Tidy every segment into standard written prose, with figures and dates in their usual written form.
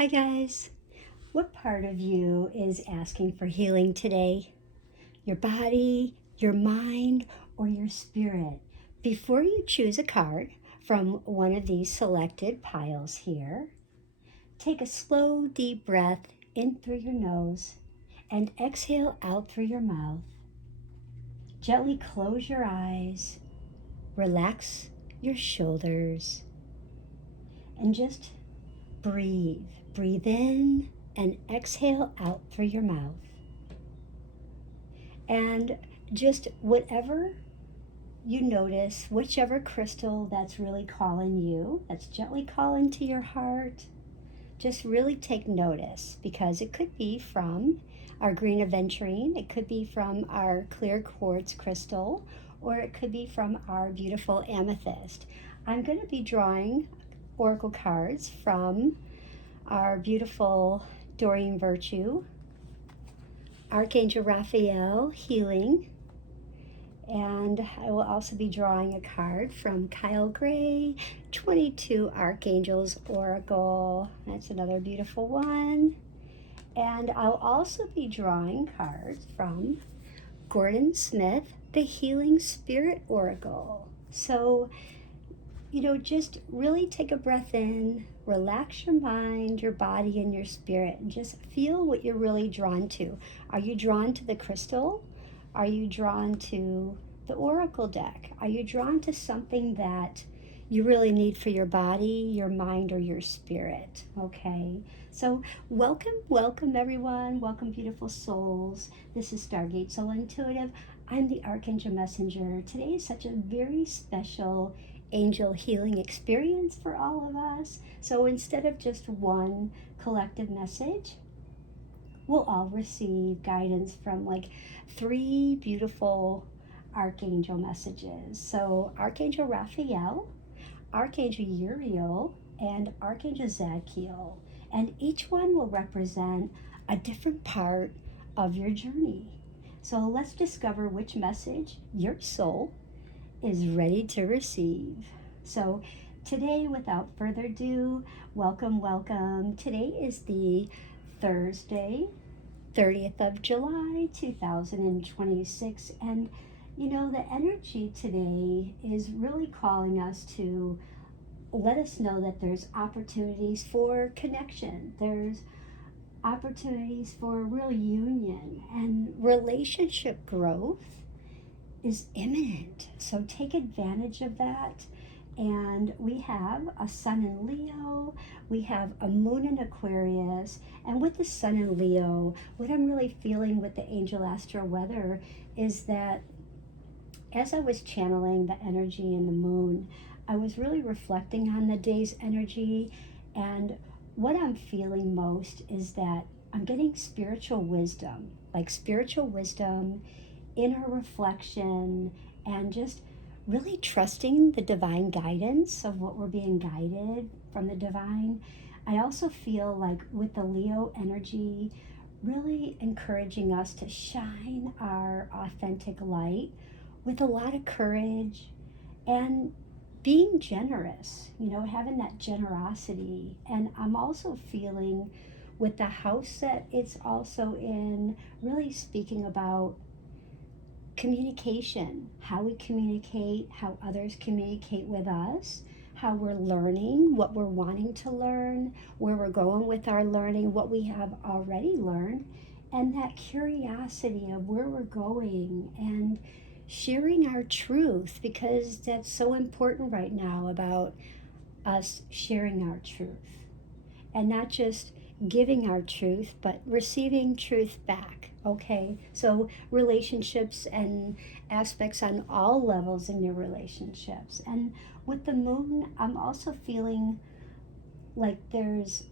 Hi guys. What part of you is asking for healing today? Your body, your mind, or your spirit? Before you choose a card from one of these selected piles here, take a slow, deep breath in through your nose and exhale out through your mouth. Gently close your eyes, relax your shoulders, and just breathe. Breathe in and exhale out through your mouth. And just whatever you notice, whichever crystal that's really calling you, that's gently calling to your heart, just really take notice, because it could be from our green aventurine, it could be from our clear quartz crystal, or it could be from our beautiful amethyst. I'm going to be drawing oracle cards from our beautiful Doreen Virtue, Archangel Raphael Healing, and I will also be drawing a card from Kyle Gray, 22 Archangels Oracle. That's another beautiful one. And I'll also be drawing cards from Gordon Smith, the Healing Spirit Oracle. So, just really take a breath in, relax your mind, your body, and your spirit, and just feel what you're really drawn to. Are you drawn to the crystal? Are you drawn to the oracle deck? Are you drawn to something that you really need for your body, your mind, or your spirit? Okay, so welcome everyone. Welcome, beautiful souls. This is Stargate Soul Intuitive. I'm the Archangel Messenger. Today is such a very special angel healing experience for all of us. So instead of just one collective message, we'll all receive guidance from like 3 beautiful archangel messages. So Archangel Raphael, Archangel Uriel, and Archangel Zadkiel. And each one will represent a different part of your journey. So let's discover which message your soul is ready to receive. So today, without further ado, welcome. Today is the Thursday, 30th of July, 2026. And the energy today is really calling us to let us know that there's opportunities for connection. There's opportunities for real union, and relationship growth is imminent. So take advantage of that. And we have a sun in Leo, we have a moon in Aquarius, and with the sun in Leo, what I'm really feeling with the Angel Astro Weather is that as I was channeling the energy in the moon, I was really reflecting on the day's energy, and what I'm feeling most is that I'm getting spiritual wisdom, inner reflection, and just really trusting the divine guidance of what we're being guided from the divine. I also feel like with the Leo energy, really encouraging us to shine our authentic light with a lot of courage and being generous, having that generosity. And I'm also feeling with the house that it's also in, really speaking about communication, how we communicate, how others communicate with us, how we're learning, what we're wanting to learn, where we're going with our learning, what we have already learned, and that curiosity of where we're going, and sharing our truth, because that's so important right now, about us sharing our truth and not just giving our truth, but receiving truth back. Okay, so relationships and aspects on all levels in your relationships. And with the moon, I'm also feeling like there's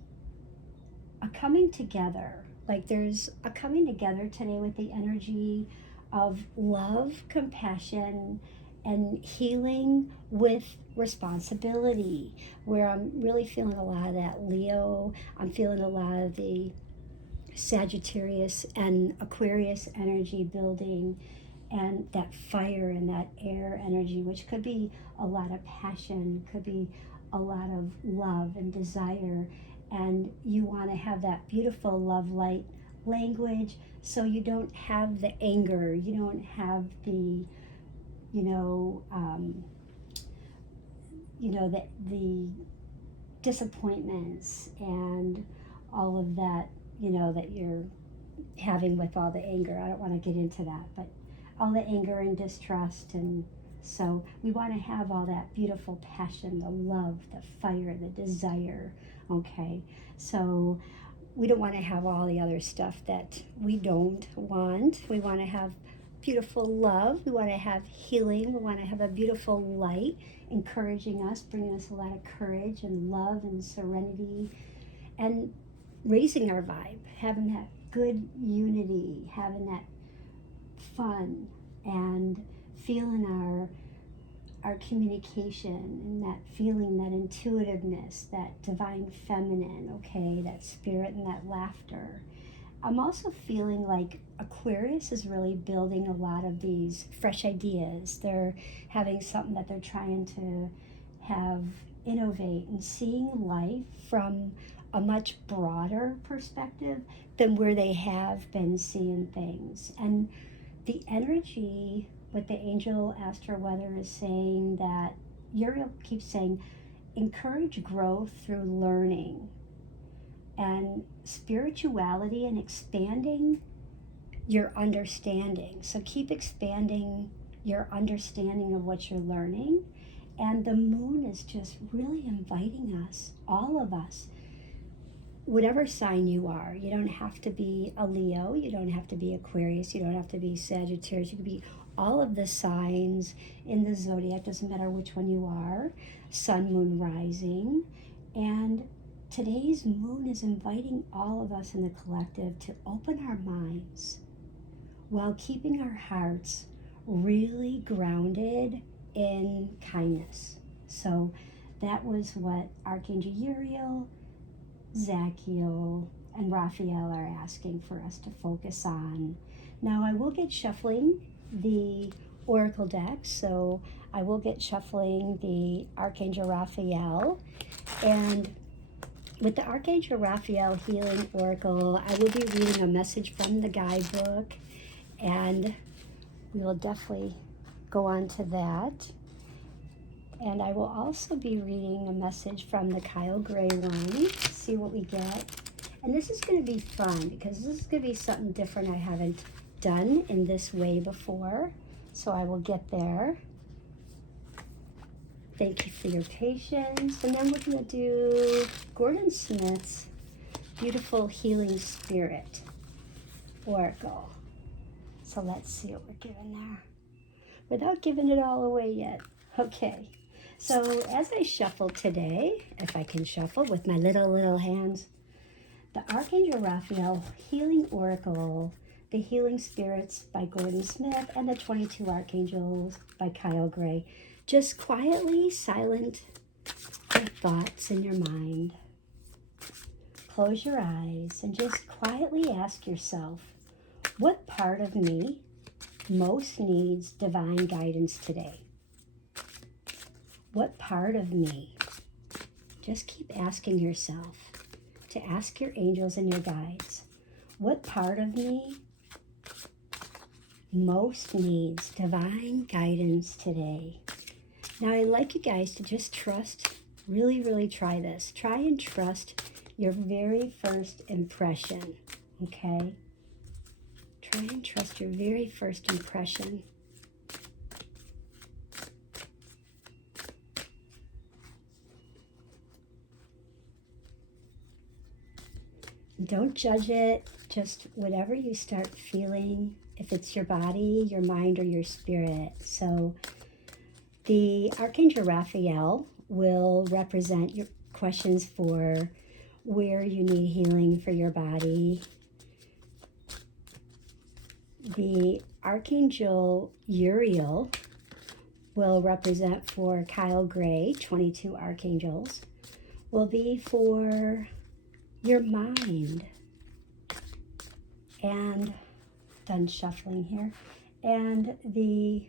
a coming together. There's a coming together today with the energy of love, compassion, and healing with responsibility, where I'm really feeling a lot of that Leo. I'm feeling a lot of the Sagittarius and Aquarius energy building, and that fire and that air energy, which could be a lot of passion, could be a lot of love and desire. and you want to have that beautiful love light language, so you don't have the anger, you don't have the, you know, the disappointments and all of that, that you're having with all the anger. I don't want to get into that, but all the anger and distrust. And so we want to have all that beautiful passion, the love, the fire, the desire. Okay, so we don't want to have all the other stuff that we don't want. We want to have beautiful love. We want to have healing. We want to have a beautiful light encouraging us, bringing us a lot of courage and love and serenity, and raising our vibe, having that good unity, having that fun, and feeling our communication, and that feeling, that intuitiveness, that divine feminine, okay, that spirit and that laughter. I'm also feeling like Aquarius is really building a lot of these fresh ideas. They're having something that they're trying to have innovate, and seeing life from a much broader perspective than where they have been seeing things. And the energy with the Angel Astro Weather is saying that Uriel keeps saying, encourage growth through learning and spirituality and expanding your understanding. So keep expanding your understanding of what you're learning. And the moon is just really inviting us, all of us, whatever sign you are. You don't have to be a Leo, you don't have to be Aquarius, you don't have to be Sagittarius. You can be all of the signs in the zodiac, doesn't matter which one you are, sun, moon, rising. And today's moon is inviting all of us in the collective to open our minds while keeping our hearts really grounded in kindness. So that was what Archangel Uriel, Zadkiel, and Raphael are asking for us to focus on. Now I will get shuffling the Oracle deck, so I will get shuffling the Archangel Raphael. And with the Archangel Raphael Healing Oracle, I will be reading a message from the guidebook, and we will definitely go on to that. And I will also be reading a message from the Kyle Gray one, see what we get. And this is going to be fun because this is going to be something different I haven't done in this way before. So I will get there. Thank you for your patience. And then we're going to do Gordon Smith's Beautiful Healing Spirit Oracle. So let's see what we're given there, without giving it all away yet. Okay. So as I shuffle today, if I can shuffle with my little hands, the Archangel Raphael Healing Oracle, the Healing Spirits by Gordon Smith, and the 22 Archangels by Kyle Gray. Just quietly silent your thoughts in your mind. Close your eyes and just quietly ask yourself, what part of me most needs divine guidance today? What part of me? Just keep asking yourself, to ask your angels and your guides, what part of me most needs divine guidance today? Now, I'd like you guys to just trust, really try this. Try and trust your very first impression, okay? Try and trust your very first impression. Don't judge it, just whatever you start feeling, if it's your body, your mind, or your spirit. So the Archangel Raphael will represent your questions for where you need healing for your body. The Archangel Uriel will represent for Kyle Gray, 22 Archangels, will be for your mind. And done shuffling here. And the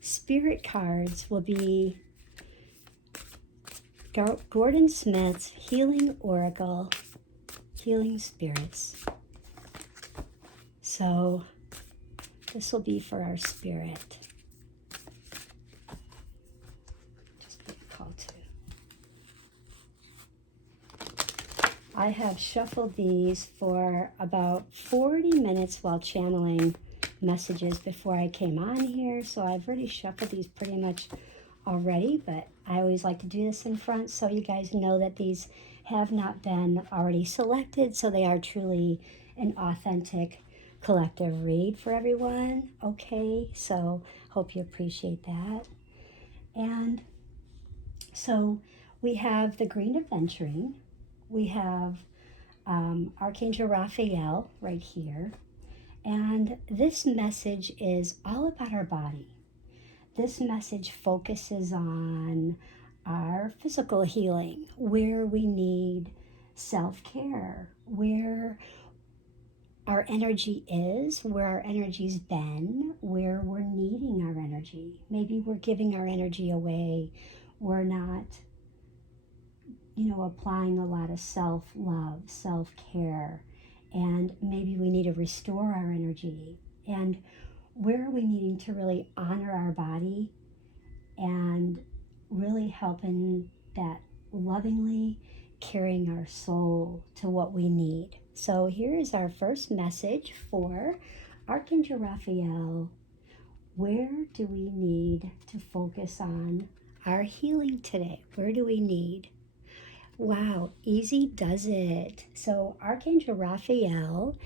spirit cards will be Gordon Smith's Healing Oracle, Healing Spirits. So this will be for our spirit. Just be a call to. I have shuffled these for about 40 minutes while channeling messages before I came on here. So I've already shuffled these pretty much already, but I always like to do this in front so you guys know that these have not been already selected, so they are truly an authentic collective read for everyone. Okay, so hope you appreciate that. And so we have the Green Adventuring, we have Archangel Raphael right here, and this message is all about our body. This message focuses on our physical healing, where we need self-care, where our energy is, where our energy's been, where we're needing our energy. Maybe we're giving our energy away. We're not, applying a lot of self-love, self-care, and maybe we need to restore our energy. And where are we needing to really honor our body and really helping that lovingly carrying our soul to what we need. So here is our first message for Archangel Raphael. Where do we need to focus on our healing today? Where do we need? Wow, easy does it. So Archangel Raphael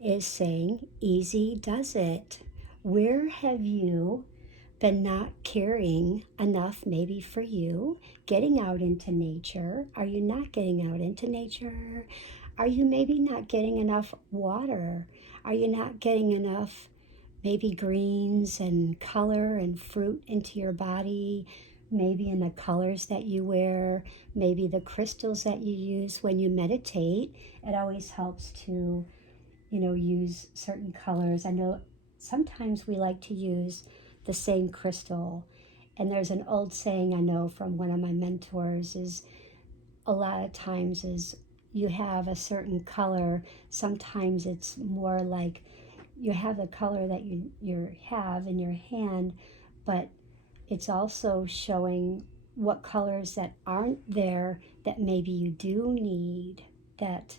is saying, easy does it. Where have you been not caring enough maybe for you, getting out into nature? Are you not getting out into nature? Are you maybe not getting enough water? Are you not getting enough maybe greens and color and fruit into your body? Maybe in the colors that you wear, maybe the crystals that you use when you meditate. It always helps to, use certain colors. I know sometimes we like to use the same crystal. And there's an old saying I know from one of my mentors is a lot of times is you have a certain color. Sometimes it's more like you have the color that you have in your hand, but it's also showing what colors that aren't there that maybe you do need that,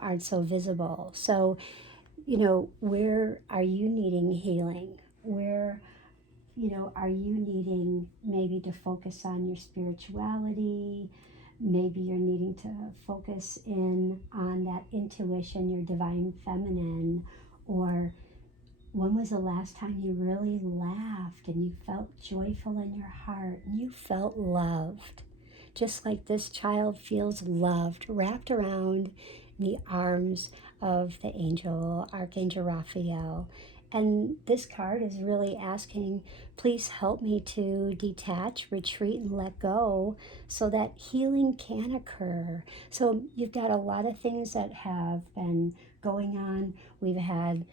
aren't so visible. So, where are you needing healing? Where, are you needing maybe to focus on your spirituality? Maybe you're needing to focus in on that intuition, your divine feminine, or when was the last time you really laughed and you felt joyful in your heart and you felt loved? Just like this child feels loved, wrapped around the arms of the angel, Archangel Raphael. And this card is really asking, please help me to detach, retreat, and let go so that healing can occur. So you've got a lot of things that have been going on. We've had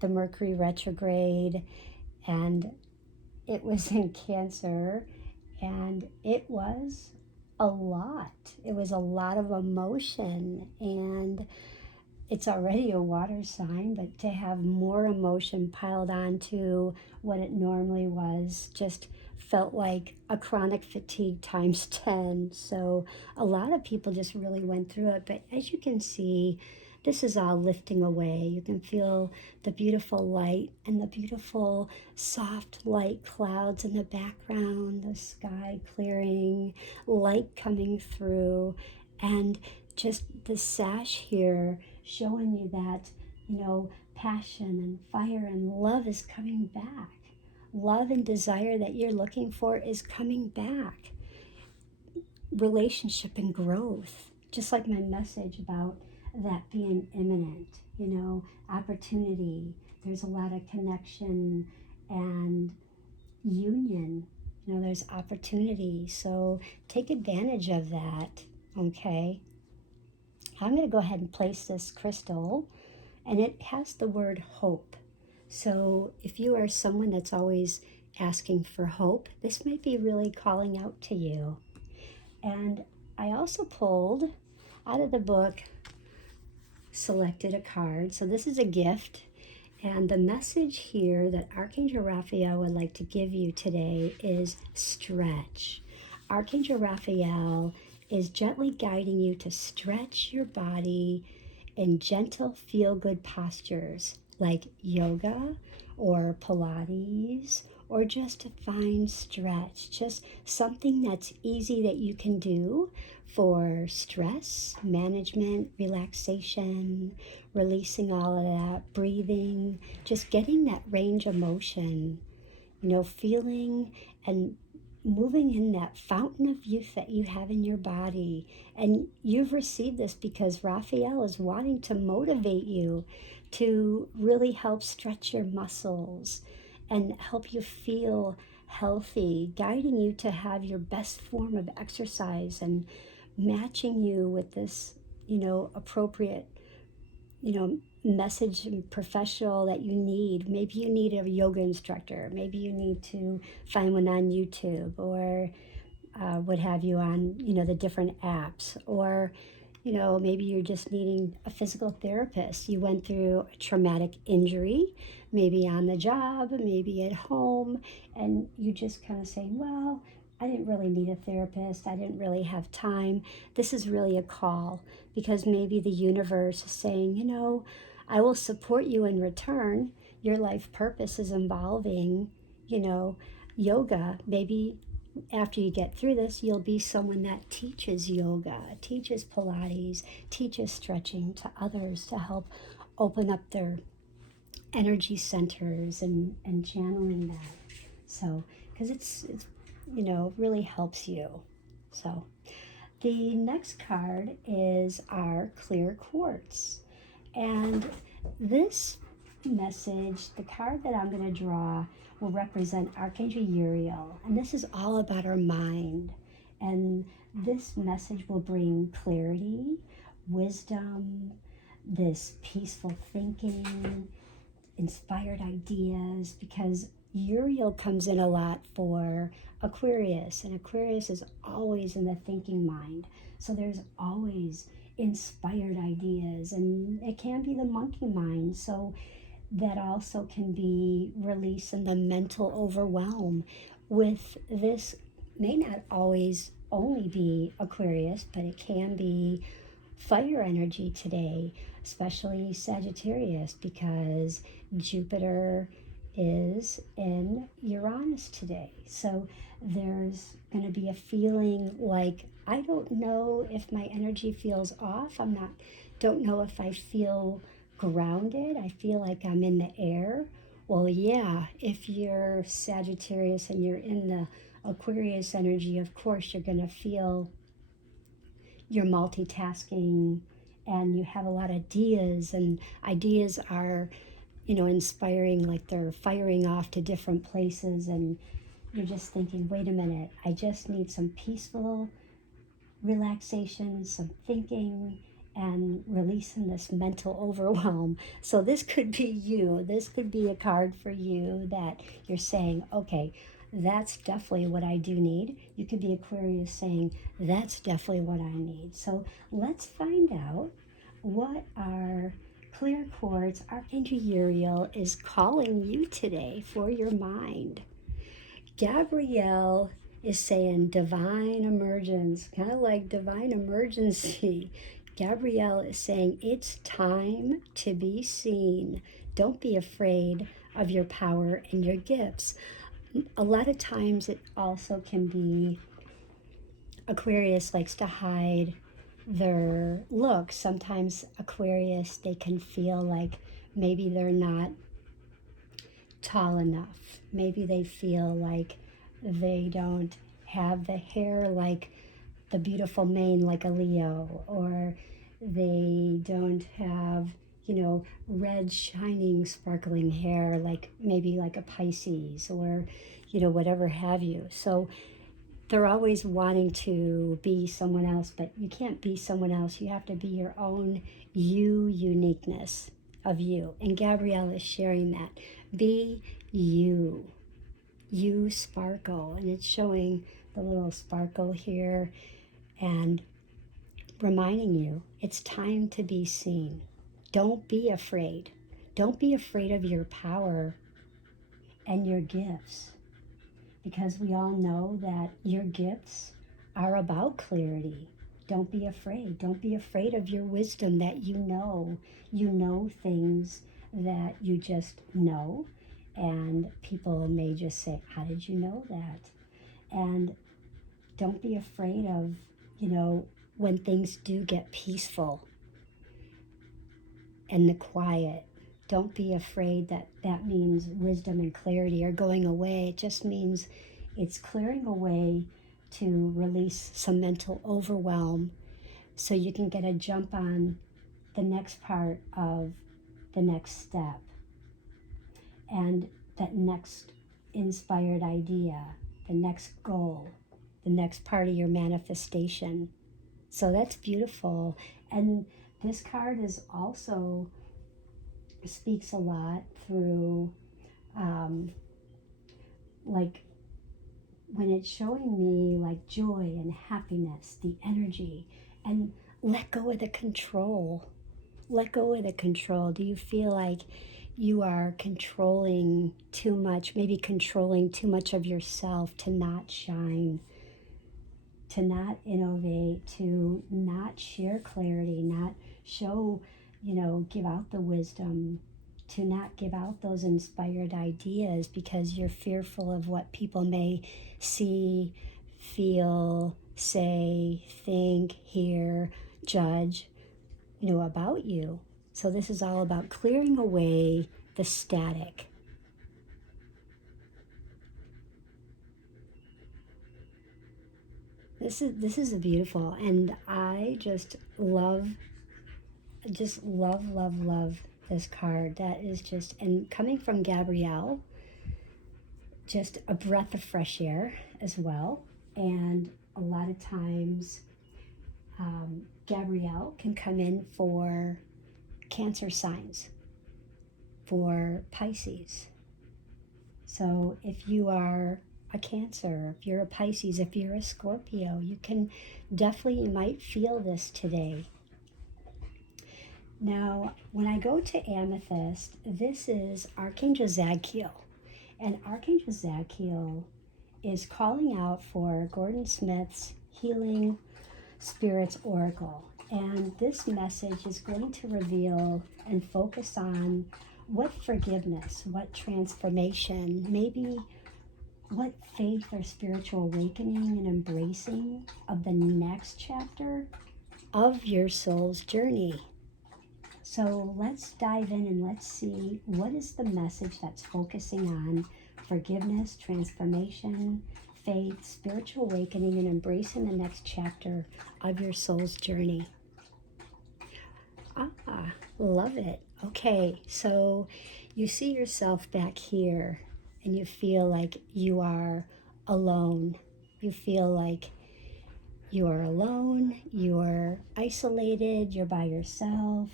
the Mercury retrograde, and it was in Cancer, and it was a lot. It was a lot of emotion, and it's already a water sign, but to have more emotion piled on to what it normally was just felt like a chronic fatigue times 10. So a lot of people just really went through it. But as you can see, this is all lifting away. You can feel the beautiful light and the beautiful soft light clouds in the background, the sky clearing, light coming through, and just the sash here showing you that, passion and fire and love is coming back. Love and desire that you're looking for is coming back. Relationship and growth, just like my message about that being imminent, opportunity. There's a lot of connection and union. There's opportunity. So take advantage of that, okay? I'm going to go ahead and place this crystal, and it has the word hope. So if you are someone that's always asking for hope, this might be really calling out to you. And I also pulled out of the book, selected a card. So this is a gift. And the message here that Archangel Raphael would like to give you today is stretch. Archangel Raphael is gently guiding you to stretch your body in gentle, feel-good postures like yoga or Pilates, or just a fine stretch, just something that's easy that you can do for stress management, relaxation, releasing all of that, breathing, just getting that range of motion, feeling and moving in that fountain of youth that you have in your body. And you've received this because Raphael is wanting to motivate you to really help stretch your muscles and help you feel healthy, guiding you to have your best form of exercise and matching you with this, appropriate, message and professional that you need. Maybe you need a yoga instructor. Maybe you need to find one on YouTube or what have you on, the different apps. Or, maybe you're just needing a physical therapist. You went through a traumatic injury, maybe on the job, maybe at home, and you just kind of saying, well, I didn't really need a therapist. I didn't really have time. This is really a call because maybe the universe is saying, I will support you in return. Your life purpose is involving, yoga. Maybe after you get through this, you'll be someone that teaches yoga, teaches Pilates, teaches stretching to others to help open up their energy centers and channeling that. So, because it's really helps you. So, the next card is our clear quartz. And this message, the card that I'm going to draw, will represent Archangel Uriel. And this is all about our mind. And this message will bring clarity, wisdom, this peaceful thinking, inspired ideas, because Uriel comes in a lot for Aquarius, and Aquarius is always in the thinking mind. So there's always inspired ideas, and it can be the monkey mind. So that also can be released in the mental overwhelm. With this, may not always only be Aquarius, but it can be fire energy today, especially Sagittarius, because Jupiter is in Uranus today. So there's going to be a feeling like, I don't know if my energy feels off. Don't know if I feel grounded. I feel like I'm in the air. Well, yeah, if you're Sagittarius and you're in the Aquarius energy, of course you're going to feel you're multitasking and you have a lot of ideas, and ideas are, inspiring, like they're firing off to different places, and you're just thinking, wait a minute, I just need some peaceful relaxation, some thinking, and releasing this mental overwhelm. So this could be you. This could be a card for you that you're saying, okay, that's definitely what I do need. You could be Aquarius saying, that's definitely what I need. So let's find out what our clear quartz Archangel Uriel is calling you today for your mind. Gabrielle is saying divine emergence, kind of like divine emergency. Gabrielle is saying it's time to be seen. Don't be afraid of your power and your gifts. A lot of times it also can be Aquarius likes to hide their looks. Sometimes Aquarius, they can feel like maybe they're not tall enough. Maybe they feel like they don't have the hair like the beautiful mane like a Leo, or they don't have, red shining sparkling hair like maybe like a Pisces, or, whatever have you. So they're always wanting to be someone else, but you can't be someone else. You have to be your own uniqueness of you. And Gabrielle is sharing that. Be you. You sparkle. And it's showing the little sparkle here. and reminding you it's time to be seen. Don't be afraid. Don't be afraid of your power and your gifts, because we all know that your gifts are about clarity. Don't be afraid. Don't be afraid of your wisdom that you know. You know things that you just know, and people may just say, how did you know that? And don't be afraid of, when things do get peaceful and the quiet. Don't be afraid that that means wisdom and clarity are going away. It just means it's clearing away to release some mental overwhelm so you can get a jump on the next part of the next step and that next inspired idea, the next goal, the next part of your manifestation. So that's beautiful. And this card is also speaks a lot through like when it's showing me like joy and happiness, the energy, and let go of the control. Let go of the control. Do you feel like you are controlling too much, maybe controlling too much of yourself to not shine, to not innovate, to not share clarity, not show, give out the wisdom, to not give out those inspired ideas because you're fearful of what people may see, feel, say, think, hear, judge, about you. So this is all about clearing away the static. This is a beautiful, and I just love this card. That is just, and coming from Gabrielle, just a breath of fresh air as well. And a lot of times Gabrielle can come in for Cancer signs, for Pisces. So if you are a Cancer, if you're a Pisces, if you're a Scorpio, you might feel this today. Now, when I go to Amethyst, this is Archangel Zadkiel. And Archangel Zadkiel is calling out for Gordon Smith's Healing Spirits Oracle. And this message is going to reveal and focus on what forgiveness, what transformation, maybe what faith or spiritual awakening and embracing of the next chapter of your soul's journey. So let's dive in and let's see what is the message that's focusing on forgiveness, transformation, faith, spiritual awakening, and embracing the next chapter of your soul's journey. Love it. Okay, so you see yourself back here and you feel like you are alone. You feel like you are alone, you're isolated, you're by yourself.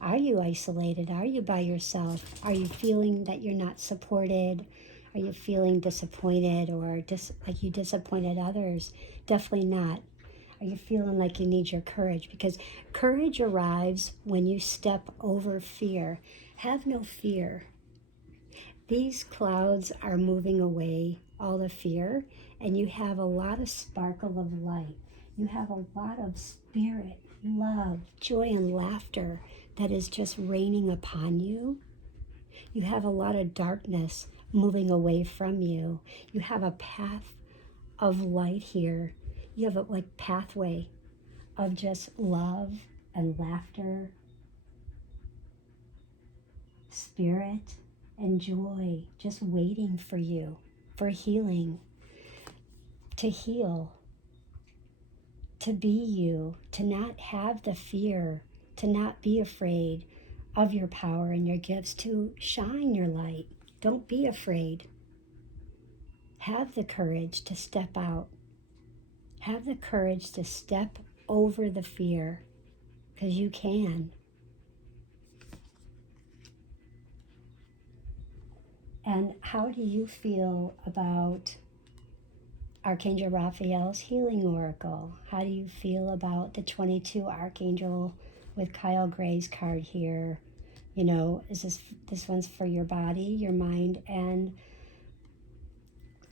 Are you isolated? Are you by yourself? Are you feeling that you're not supported? Are you feeling disappointed or like you disappointed others? Definitely not. Are you feeling like you need your courage? Because courage arrives when you step over fear. Have no fear. These clouds are moving away, all the fear, and you have a lot of sparkle of light. You have a lot of spirit, love, joy, and laughter that is just raining upon you. You have a lot of darkness moving away from you. You have a path of light here. You have a pathway of just love and laughter, spirit and joy, just waiting for you, for healing, to heal, to be you, to not have the fear, to not be afraid of your power and your gifts, to shine your light. Don't be afraid. Have the courage to step out. Have the courage to step over the fear, because you can. And how do you feel about Archangel Raphael's Healing Oracle. How do you feel about the 22 Archangel with Kyle Gray's card here? You know, is this one's for your body, your mind, and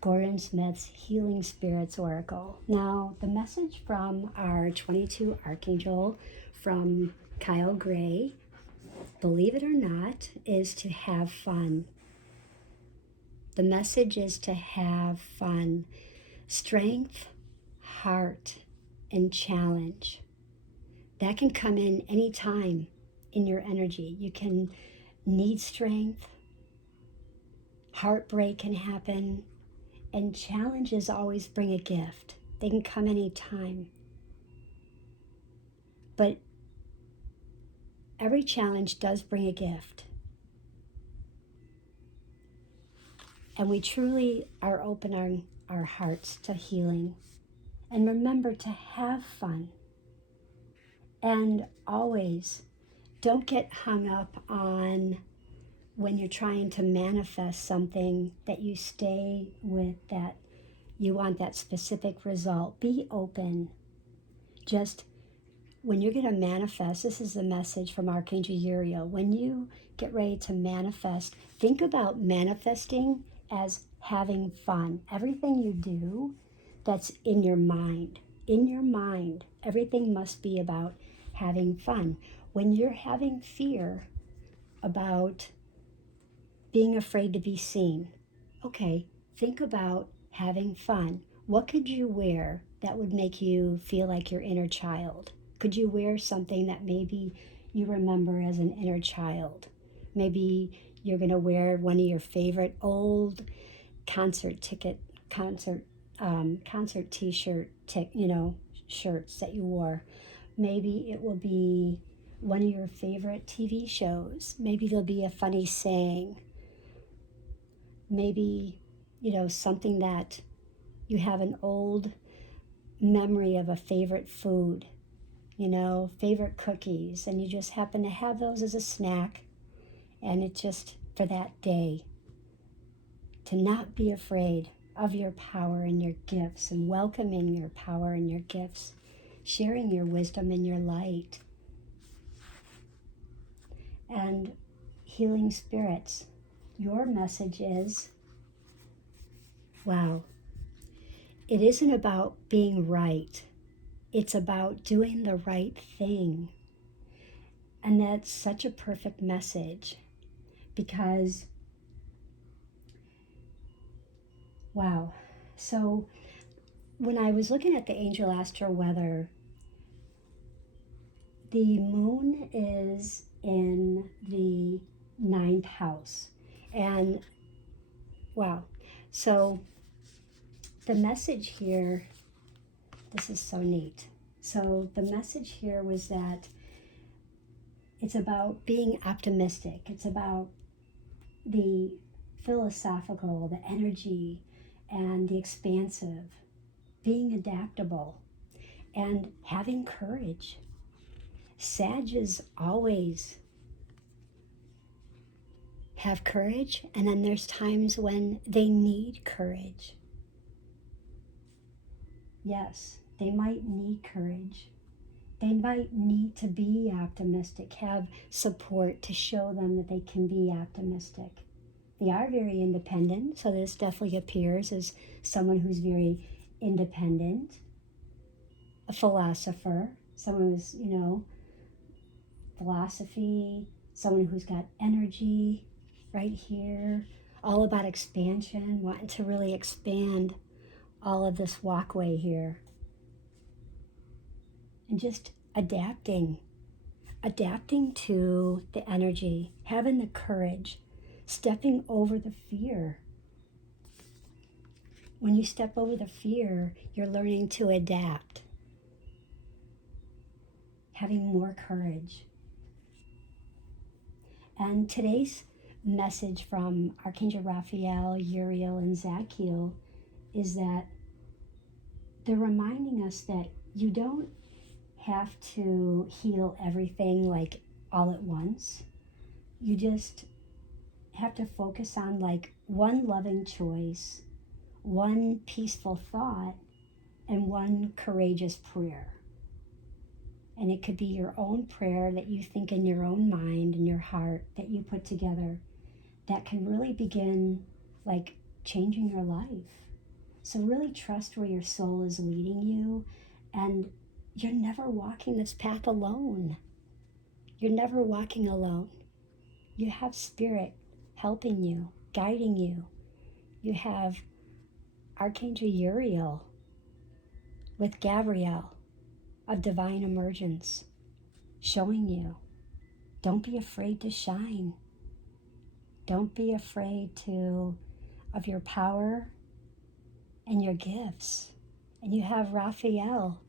Gordon Smith's Healing Spirits Oracle. Now, the message from our 22 Archangel from Kyle Gray, believe it or not, is to have fun. The message is to have fun. Strength, heart, and challenge. That can come in any time in your energy. You can need strength. Heartbreak can happen. And challenges always bring a gift. They can come any time. But every challenge does bring a gift. And we truly are opening our hearts to healing. And remember to have fun. And always don't get hung up on when you're trying to manifest something that you stay with that you want that specific result. Be open. Just when you're going to manifest, this is the message from Archangel Uriel. When you get ready to manifest, think about manifesting as having fun. Everything you do that's in your mind. In your mind, everything must be about having fun. When you're having fear about being afraid to be seen, okay, think about having fun. What could you wear that would make you feel like your inner child? Could you wear something that maybe you remember as an inner child? Maybe you're going to wear one of your favorite old concert t-shirt, shirts that you wore. Maybe it will be one of your favorite TV shows. Maybe there'll be a funny saying. Maybe, something that you have an old memory of a favorite food, favorite cookies, and you just happen to have those as a snack, and it's just for that day. To not be afraid of your power and your gifts, and welcoming your power and your gifts, sharing your wisdom and your light. And healing spirits, your message is, wow, it isn't about being right. It's about doing the right thing. And that's such a perfect message because, wow. So when I was looking at the Angel Astro Weather, the moon is in the 9th house. And wow. So the message here, this is so neat. So the message here was that it's about being optimistic. It's about the philosophical, the energy, and the expansive, being adaptable, and having courage. Sages always have courage, and then there's times when they need courage. Yes, they might need courage. They might need to be optimistic, have support to show them that they can be optimistic. They are very independent, so this definitely appears as someone who's very independent, a philosopher, someone who's, philosophy, someone who's got energy right here, all about expansion, wanting to really expand all of this walkway here. And just adapting to the energy, having the courage, stepping over the fear. When you step over the fear, you're learning to adapt, having more courage. And today's message from Archangel Raphael, Uriel, and Zadkiel is that they're reminding us that you don't have to heal everything like all at once. You just have to focus on like one loving choice, one peaceful thought and one courageous prayer. And it could be your own prayer that you think in your own mind, in your heart, that you put together, that can really begin like changing your life. So really trust where your soul is leading you, and you're never walking this path alone. You're never walking alone. You have spirit helping you, guiding you. You have Archangel Uriel with Gabriel of divine emergence showing you, don't be afraid to shine. Don't be afraid of your power and your gifts. And you have Raphael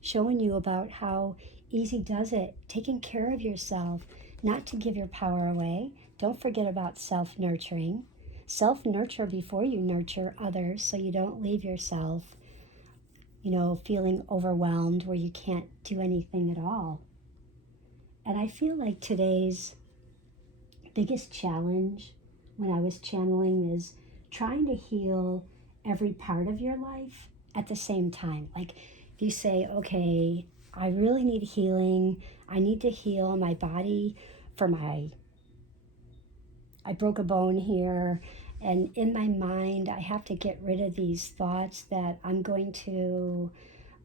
showing you about how easy does it, taking care of yourself, not to give your power away. Don't forget about self-nurturing. Self-nurture before you nurture others, so you don't leave yourself, feeling overwhelmed where you can't do anything at all. And I feel like today's biggest challenge when I was channeling is trying to heal every part of your life at the same time. Like if you say, okay, I really need healing. I need to heal my body I broke a bone here, and in my mind, I have to get rid of these thoughts that I'm going to,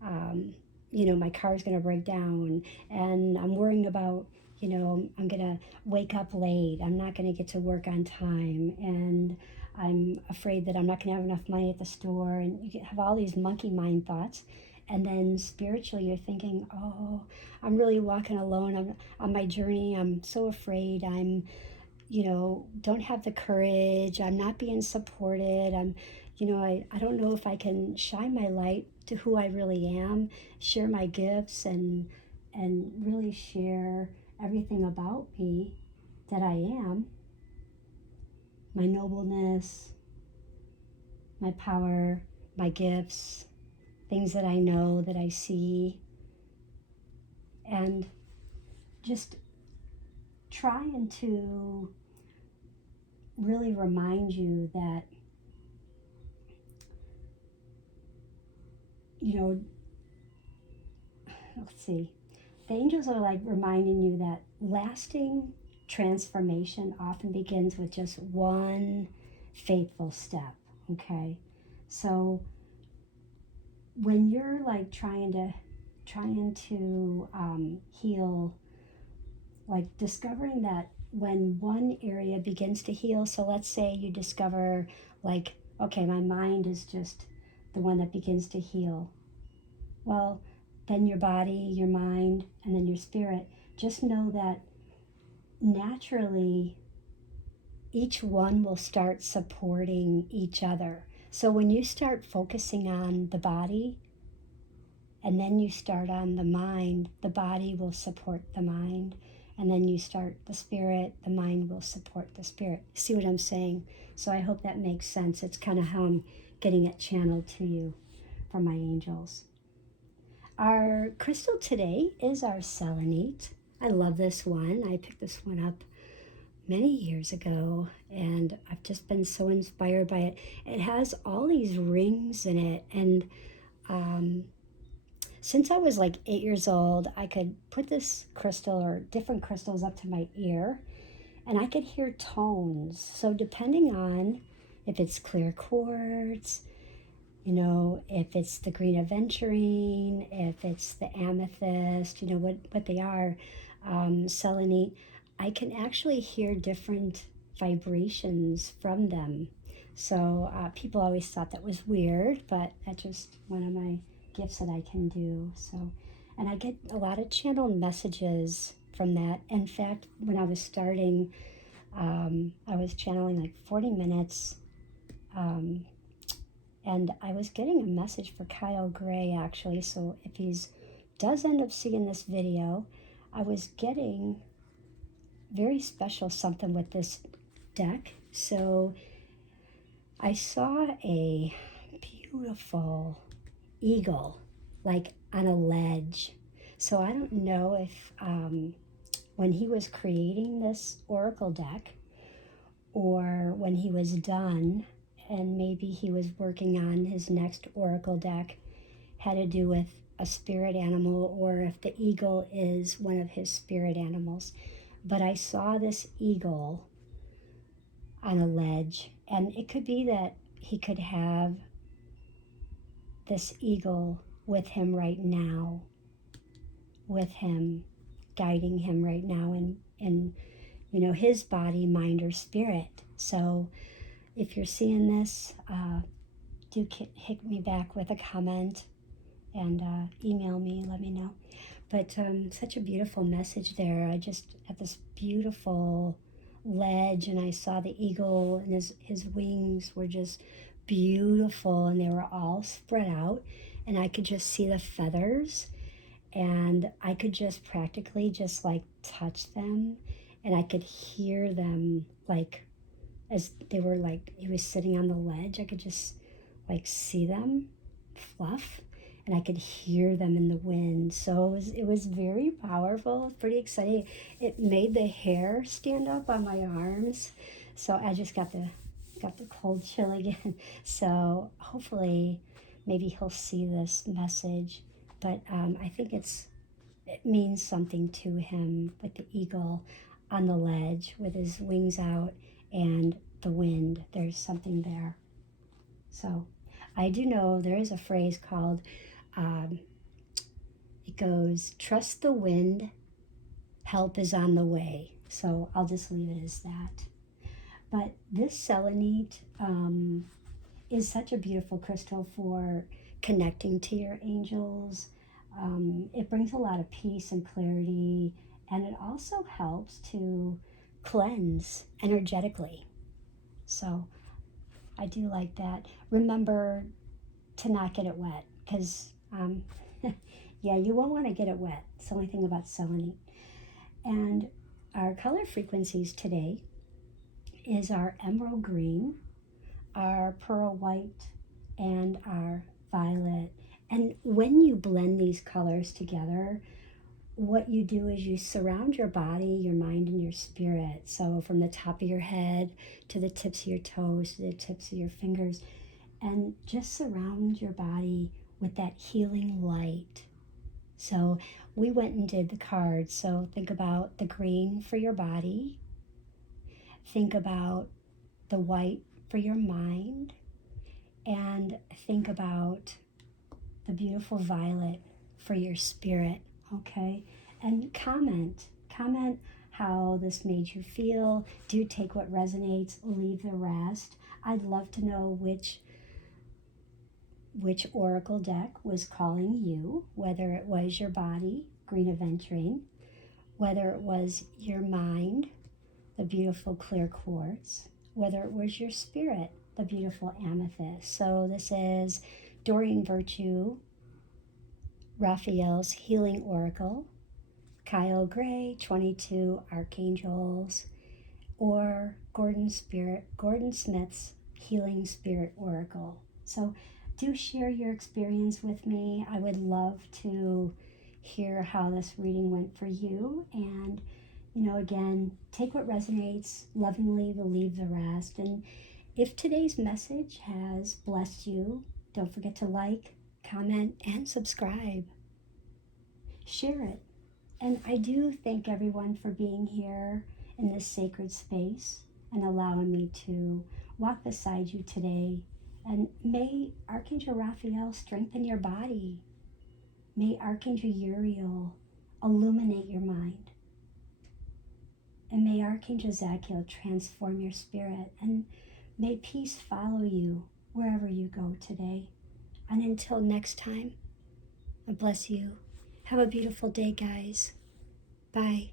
my car's going to break down, and I'm worrying about, I'm going to wake up late. I'm not going to get to work on time, and I'm afraid that I'm not going to have enough money at the store, and you have all these monkey mind thoughts. And then spiritually, you're thinking, oh, I'm really walking alone. I'm on my journey. I'm so afraid. I'm don't have the courage. I'm not being supported. I don't know if I can shine my light to who I really am, share my gifts, and really share everything about me that I am, my nobleness, my power, my gifts, things that I know, that I see, and just trying to really remind you that, let's see, the angels are like reminding you that lasting transformation often begins with just one faithful step, okay? So when you're like trying to heal, like discovering that when one area begins to heal, so let's say you discover like, okay, my mind is just the one that begins to heal. Well, then your body, your mind, and then your spirit, just know that naturally each one will start supporting each other. So when you start focusing on the body, and then you start on the mind, the body will support the mind. And then you start the spirit, the mind will support the spirit. See what I'm saying? So I hope that makes sense. It's kind of how I'm getting it channeled to you from my angels. Our crystal today is our selenite. I love this one. I picked this one up many years ago, and I've just been so inspired by it. It has all these rings in it, and since I was like 8 years old, I could put this crystal or different crystals up to my ear, and I could hear tones. So depending on if it's clear quartz, if it's the green aventurine, if it's the amethyst, what they are, selenite, I can actually hear different vibrations from them. So people always thought that was weird, but that's just one of my gifts that I can do. So, and I get a lot of channeled messages from that. In fact, when I was starting, I was channeling like 40 minutes, and I was getting a message for Kyle Gray, actually. So if he does end up seeing this video, I was getting very special something with this deck. So I saw a beautiful eagle like on a ledge. So I don't know if when he was creating this oracle deck or when he was done, and maybe he was working on his next oracle deck, had to do with a spirit animal, or if the eagle is one of his spirit animals. But I saw this eagle on a ledge, and it could be that he could have this eagle with him right now, with him, guiding him right now in his body, mind, or spirit. So if you're seeing this, do hit me back with a comment and email me, let me know. But such a beautiful message there. I just at this beautiful ledge, and I saw the eagle, and his wings were just beautiful, and they were all spread out, and I could just see the feathers, and I could just practically just like touch them, and I could hear them like as they were like, he was sitting on the ledge. I could just like see them fluff, and I could hear them in the wind. So it was very powerful, pretty exciting. It made the hair stand up on my arms. So I just got the cold chill again. So hopefully maybe he'll see this message. But I think it means something to him with the eagle on the ledge with his wings out and the wind. There's something there. So I do know there is a phrase called, it goes, trust the wind, help is on the way. So I'll just leave it as that. But this selenite is such a beautiful crystal for connecting to your angels. It brings a lot of peace and clarity, and it also helps to cleanse energetically. So I do like that. Remember to not get it wet, because yeah, you won't want to get it wet. It's the only thing about selenite. And our color frequencies today is our emerald green, our pearl white, and our violet. And when you blend these colors together, what you do is you surround your body, your mind, and your spirit. So from the top of your head to the tips of your toes, to the tips of your fingers, and just surround your body with that healing light. So we went and did the cards. So think about the green for your body. Think about the white for your mind. And think about the beautiful violet for your spirit, okay? And comment how this made you feel. Do take what resonates, leave the rest. I'd love to know which oracle deck was calling you, whether it was your body, green aventurine, whether it was your mind, the beautiful clear quartz, whether it was your spirit, the beautiful amethyst. So this is Doreen Virtue, Raphael's Healing Oracle, Kyle Gray, 22 Archangels, or Gordon Smith's Healing Spirit Oracle. So do share your experience with me. I would love to hear how this reading went for you. And, again, take what resonates, lovingly leave the rest. And if today's message has blessed you, don't forget to like, comment, and subscribe. Share it. And I do thank everyone for being here in this sacred space and allowing me to walk beside you today. And may Archangel Raphael strengthen your body. May Archangel Uriel illuminate your mind. And may Archangel Zadkiel transform your spirit. And may peace follow you wherever you go today. And until next time, I bless you. Have a beautiful day, guys. Bye.